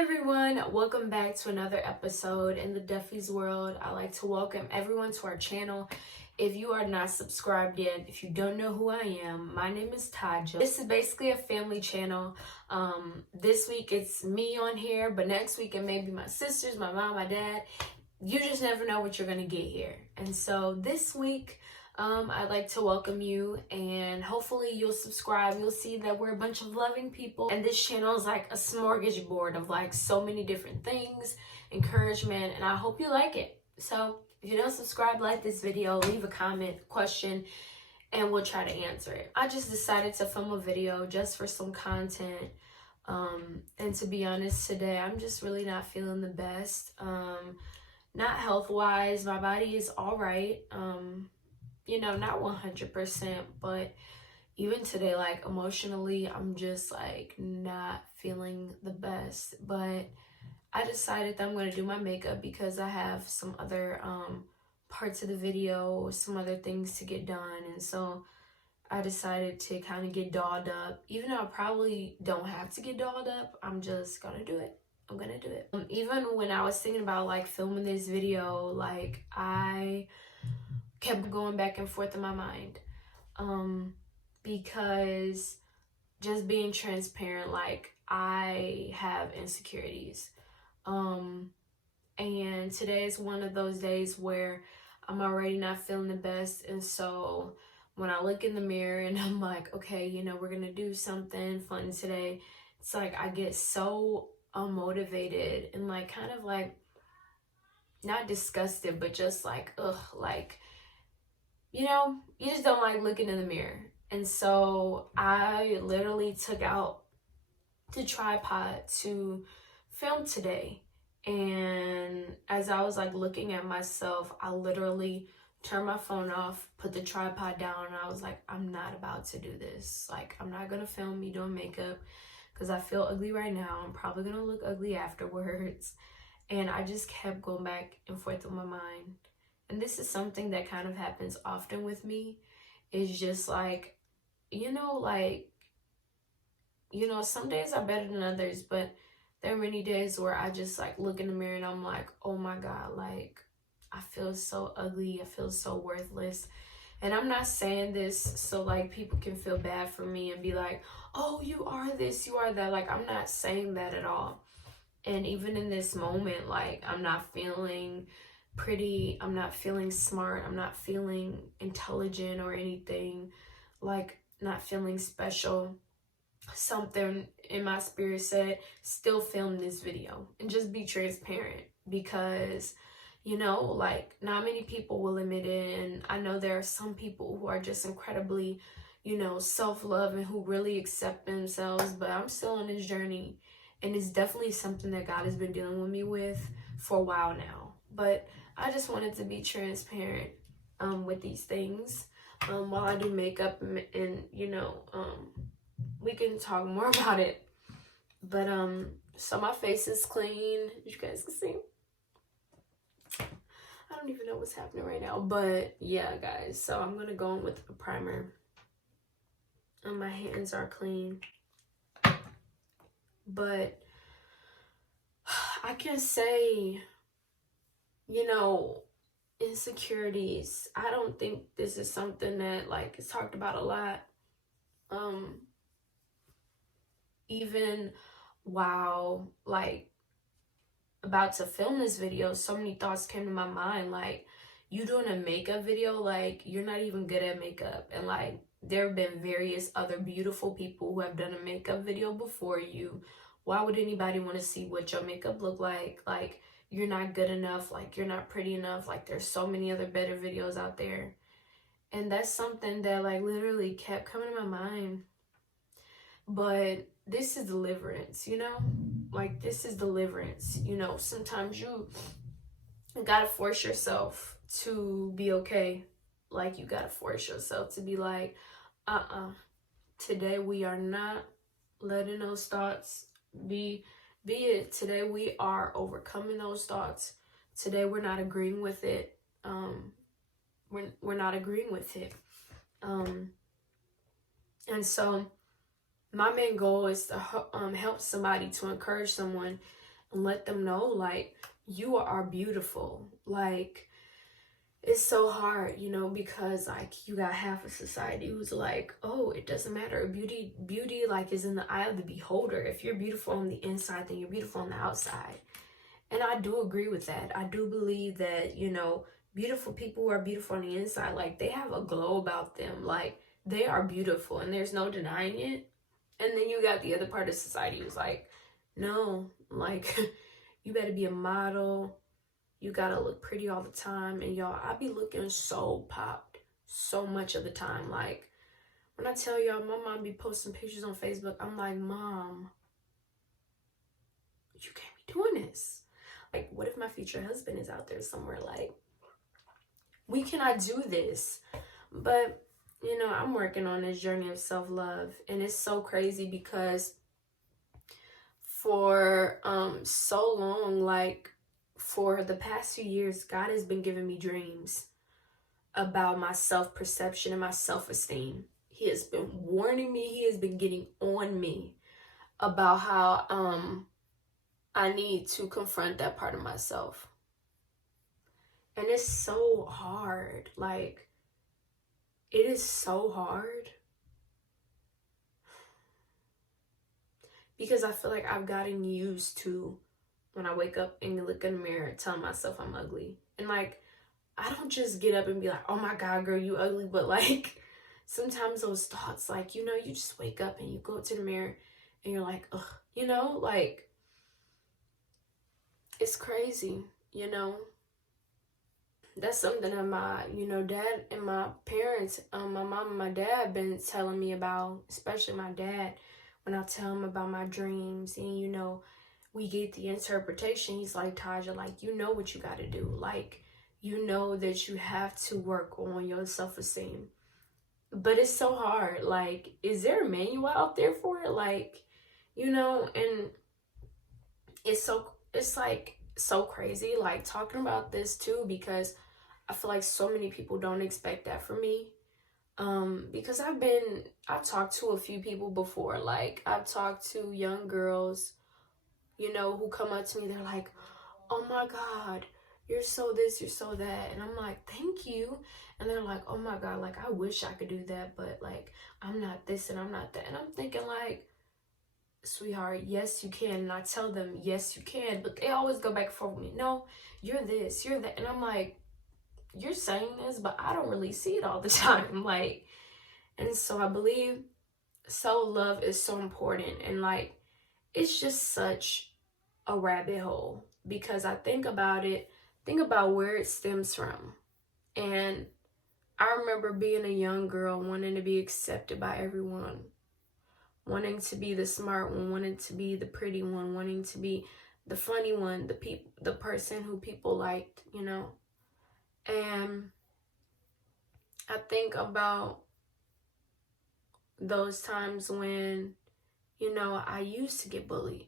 Hi everyone, welcome back to another episode in the Duffy's World. I like to welcome everyone to our channel. If you are not subscribed yet, if you don't know who I am, my name is Taja. This is basically a family channel. This week it's me on here, but next week it may be my sisters, my mom, my dad. You just never know what you're gonna get here. And so this week, I'd like to welcome you, and hopefully you'll subscribe. You'll see that we're a bunch of loving people, and this channel is like a smorgasbord of like so many different things, encouragement, and I hope you like it. So if you don't subscribe, like this video, leave a comment, question, and we'll try to answer it. I just decided to film a video just for some content, and to be honest, today I'm just really not feeling the best. Not health-wise, my body is all right. Not 100%, but even today, like emotionally, I'm just like not feeling the best. But I decided that I'm going to do my makeup because I have some other parts of the video, some other things to get done. And so I decided to kind of get dolled up. Even though I probably don't have to get dolled up, I'm just going to do it. I'm going to do it. Even when I was thinking about like filming this video, like I kept going back and forth in my mind, because just being transparent, like I have insecurities, and today is one of those days where I'm already not feeling the best. And so when I look in the mirror and I'm like, okay, we're gonna do something fun today, it's like I get so unmotivated and like kind of like not disgusted, but just like ugh, like you just don't like looking in the mirror. And so I literally took out the tripod to film today. And as I was like looking at myself, I literally turned my phone off, put the tripod down, and I was like, I'm not about to do this. Like, I'm not going to film me doing makeup because I feel ugly right now. I'm probably going to look ugly afterwards. And I just kept going back and forth in my mind. And this is something that kind of happens often with me. It's just like, some days are better than others, but there are many days where I just like look in the mirror and I'm like, oh my God, like I feel so ugly. I feel so worthless. And I'm not saying this so like people can feel bad for me and be like, oh, you are this, you are that. Like, I'm not saying that at all. And even in this moment, like I'm not feeling pretty, I'm not feeling smart, I'm not feeling intelligent or anything, like not feeling special. Something in my spirit said, still film this video and just be transparent, because like not many people will admit it. And I know there are some people who are just incredibly self-love and who really accept themselves, but I'm still on this journey, and it's definitely something that God has been dealing with me with for a while now. But I just wanted to be transparent with these things while I do makeup, and we can talk more about it. But so my face is clean, as you guys can see. I don't even know what's happening right now, but yeah, guys, so I'm gonna go in with a primer, and my hands are clean. But I can say, insecurities, I don't think this is something that like is talked about a lot. Even while like about to film this video, so many thoughts came to my mind, like, you doing a makeup video, like you're not even good at makeup. And like there have been various other beautiful people who have done a makeup video before you. Why would anybody want to see what your makeup look like? Like, you're not good enough, like you're not pretty enough, like there's so many other better videos out there. And that's something that like literally kept coming to my mind. But this is deliverance, like this is deliverance. Sometimes you gotta force yourself to be okay. Like, you gotta force yourself to be like, today we are not letting those thoughts be it. Today we are overcoming those thoughts. Today we're not agreeing with it. We're not agreeing with it. And so my main goal is to help somebody, to encourage someone and let them know, like, you are beautiful. Like, it's so hard, you know, because like you got half of society who's like, oh, it doesn't matter. Beauty like is in the eye of the beholder. If you're beautiful on the inside, then you're beautiful on the outside. And I do agree with that. I do believe that, you know, beautiful people who are beautiful on the inside, like they have a glow about them. Like they are beautiful and there's no denying it. And then you got the other part of society who's like, no, like you better be a model. You gotta look pretty all the time. And y'all, I be looking so popped so much of the time. Like when I tell y'all my mom be posting pictures on Facebook, I'm like, Mom, you can't be doing this. Like, what if my future husband is out there somewhere? Like, we cannot do this. But, you know, I'm working on this journey of self-love. And it's so crazy because for so long, like for the past few years, God has been giving me dreams about my self-perception and my self-esteem. He has been warning me. He has been getting on me about how I need to confront that part of myself. And it's so hard. Like, it is so hard. Because I feel like I've gotten used to when I wake up and look in the mirror telling myself I'm ugly. And like, I don't just get up and be like, oh my God, girl, you ugly. But like, sometimes those thoughts, like, you know, you just wake up and you go to the mirror and you're like, ugh, you know, like, it's crazy, you know. That's something that my, you know, dad and my parents, my mom and my dad been telling me about, especially my dad, when I tell him about my dreams and, you know, we get the interpretation. He's like, Taja, like, you know what you got to do. Like, you know that you have to work on your self-esteem. But it's so hard. Like, is there a manual out there for it? Like, you know, and it's like so crazy, like talking about this too, because I feel like so many people don't expect that from me. Because I've talked to a few people before. Like, I've talked to young girls, you know, who come up to me, they're like, oh my God, you're so this, you're so that. And I'm like, thank you. And they're like, oh my God, like, I wish I could do that, but like, I'm not this and I'm not that. And I'm thinking like, sweetheart, yes, you can. And I tell them, yes, you can. But they always go back and forth with me. No, you're this, you're that. And I'm like, you're saying this, but I don't really see it all the time. Like, and so I believe self-love is so important. And like, it's just such a rabbit hole because I think about where it stems from. And I remember being a young girl wanting to be accepted by everyone, wanting to be the smart one, wanting to be the pretty one, wanting to be the funny one, the person who people liked, you know. And I think about those times when, you know, I used to get bullied.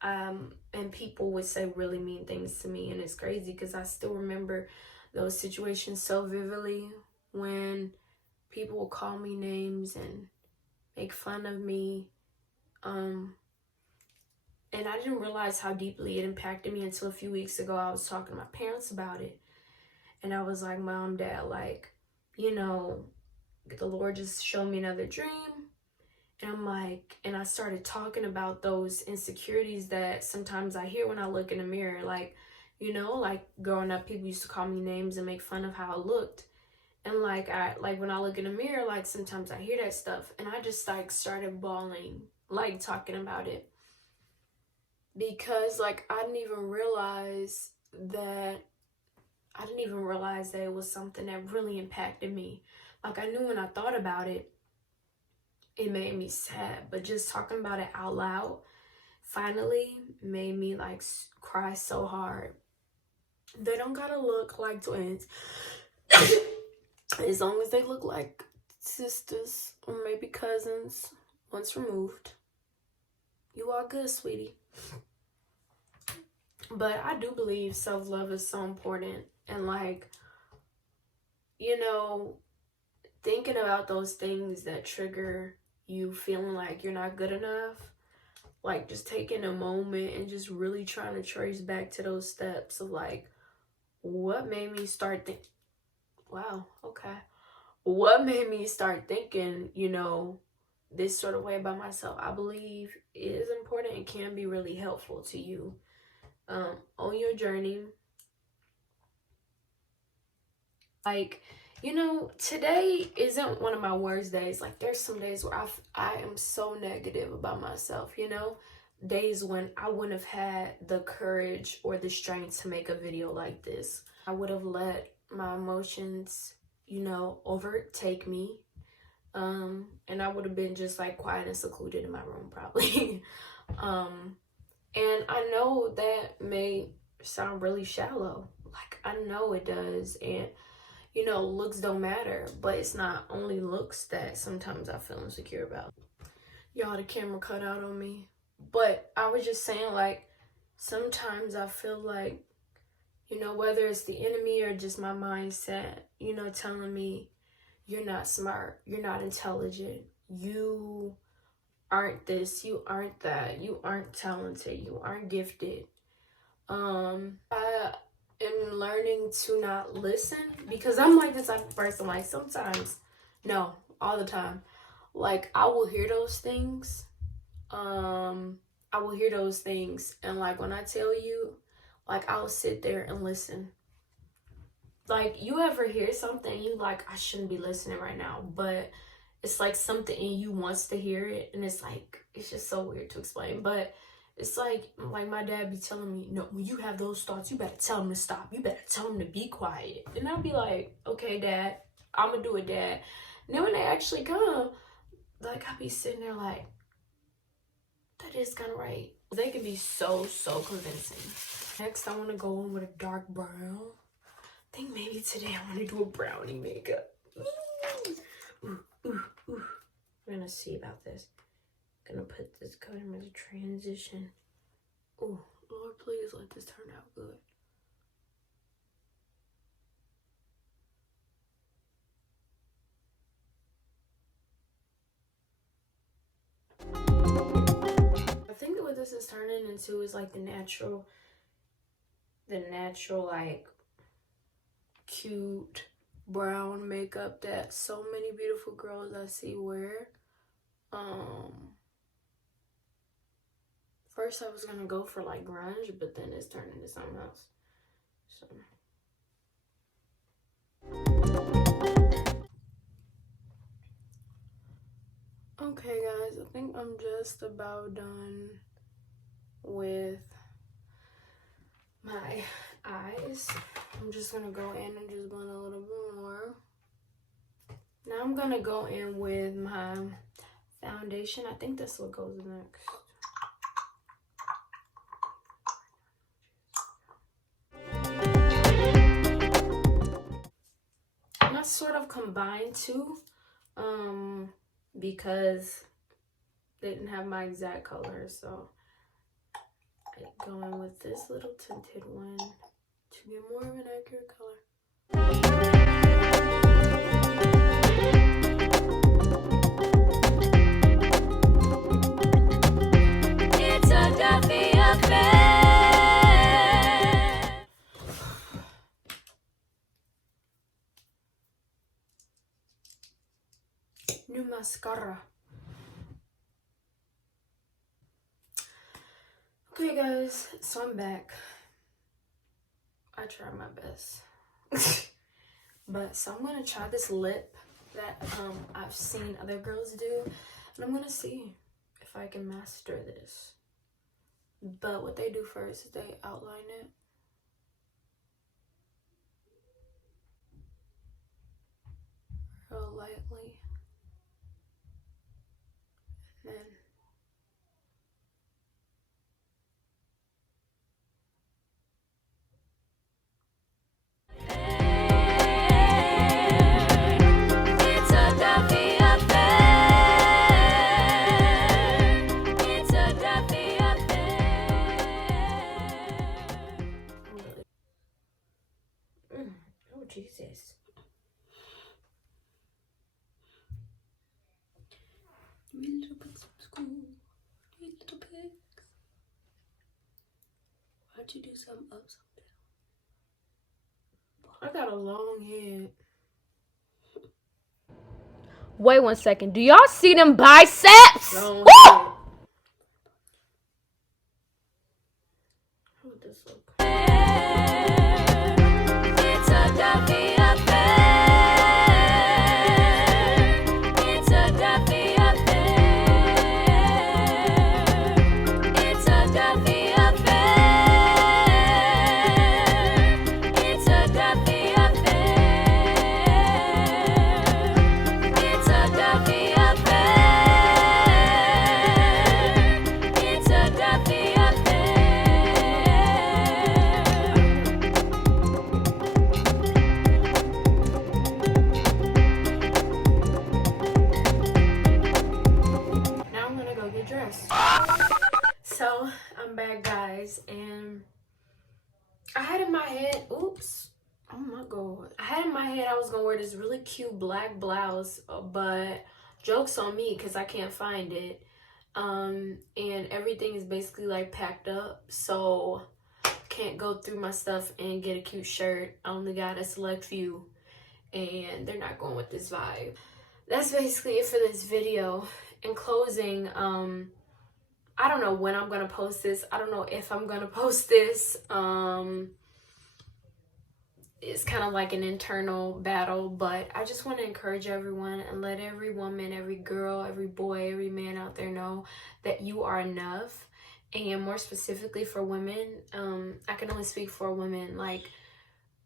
And people would say really mean things to me. And it's crazy because I still remember those situations so vividly when people would call me names and make fun of me. And I didn't realize how deeply it impacted me until a few weeks ago. I was talking to my parents about it. And I was like, Mom, Dad, like, you know, the Lord just showed me another dream. And I'm like, and I started talking about those insecurities that sometimes I hear when I look in the mirror. Like, you know, like growing up, people used to call me names and make fun of how I looked. And like, when I look in the mirror, like sometimes I hear that stuff and I just like started bawling, like talking about it. Because like, I didn't even realize that it was something that really impacted me. Like, I knew when I thought about it, it made me sad, but just talking about it out loud finally made me like cry so hard. They don't gotta look like twins. As long as they look like sisters or maybe cousins once removed, you are good, sweetie. But I do believe self-love is so important. And like, you know, thinking about those things that trigger you feeling like you're not good enough, like just taking a moment and just really trying to trace back to those steps of like what made me start thinking, wow, okay, what made me start thinking, you know, this sort of way about myself. I believe it is important and can be really helpful to you on your journey. Like, you know, today isn't one of my worst days. Like, there's some days where I am so negative about myself, you know? Days when I wouldn't have had the courage or the strength to make a video like this. I would have let my emotions, you know, overtake me. And I would have been just like quiet and secluded in my room probably. And I know that may sound really shallow. Like, I know it does. And you know, looks don't matter, but it's not only looks that sometimes I feel insecure about. Y'all, the camera cut out on me. But I was just saying, like, sometimes I feel like, you know, whether it's the enemy or just my mindset, you know, telling me, you're not smart, you're not intelligent, you aren't this, you aren't that, you aren't talented, you aren't gifted. I am learning to not listen because I'm like the type of person, like sometimes, no, all the time, like I will hear those things. I will hear those things, and like when I tell you, like I'll sit there and listen. Like, you ever hear something you like, I shouldn't be listening right now, but it's like something in you wants to hear it, and it's like, it's just so weird to explain, but it's like my dad be telling me, no, when you have those thoughts, you better tell him to stop. You better tell him to be quiet. And I'll be like, okay, Dad, I'm gonna do it, Dad. And then when they actually come, like, I'll be sitting there like, that is kind of right. They can be so convincing. Next, I want to go in with a dark brown. I think maybe today I want to do a brownie makeup. Ooh. We're gonna see about this. Gonna put this color as a transition. Oh, Lord, please let this turn out good. I think what this is turning into is like the natural like cute brown makeup that so many beautiful girls I see wear. First I was gonna go for like grunge, but then it's turned into something else. So okay guys, I think I'm just about done with my eyes. I'm just gonna go in and just blend a little bit more. Now I'm gonna go in with my foundation. I think that's what goes next. And I sort of combined two, because they didn't have my exact color, so I go in with this little tinted one to get more of an accurate color. It's a Duffy affair. New mascara. Okay guys, so I'm back. I tried my best. But so I'm gonna try this lip that I've seen other girls do, and I'm gonna see if I can master this. But what they do first is they outline it. Real lightly. And then oh Jesus. A little bit of school. A little bit. Why'd you do something up, something down? I got a long head. Wait 1 second. Do y'all see them biceps? Long Woo! head. How would this look? It's a Duffy affair. It's a Duffy affair. It's a Duffy affair. It's a Duffy affair. It's a Duffy affair. It's a Duffy Now I'm gonna go get dressed. So I'm back, guys, and I had in my head, oops, oh my god, I had in my head I was gonna wear this really cute black blouse, but joke's on me because I can't find it. And everything is basically like packed up, so can't go through my stuff and get a cute shirt. I only got a select few, and they're not going with this vibe. That's basically it for this video. In closing, I don't know when I'm gonna post this. I don't know if I'm gonna post this. It's kind of like an internal battle, but I just want to encourage everyone and let every woman, every girl, every boy, every man out there know that you are enough. And more specifically for women, I can only speak for women. Like,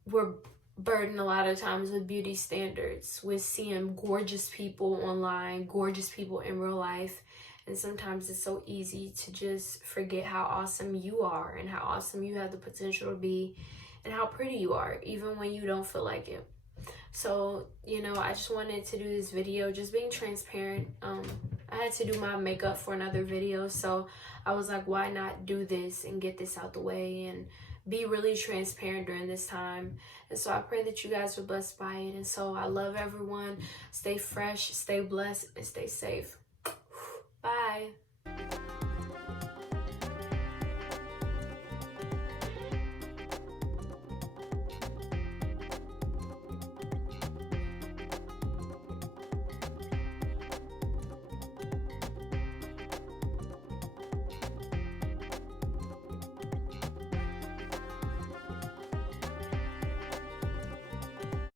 we're burdened a lot of times with beauty standards, with seeing gorgeous people online, gorgeous people in real life. And sometimes it's so easy to just forget how awesome you are and how awesome you have the potential to be and how pretty you are, even when you don't feel like it. So, you know, I just wanted to do this video, just being transparent. I had to do my makeup for another video, so I was like, why not do this and get this out the way and be really transparent during this time. And so I pray that you guys were blessed by it. And so I love everyone. Stay fresh, stay blessed, and stay safe. Bye.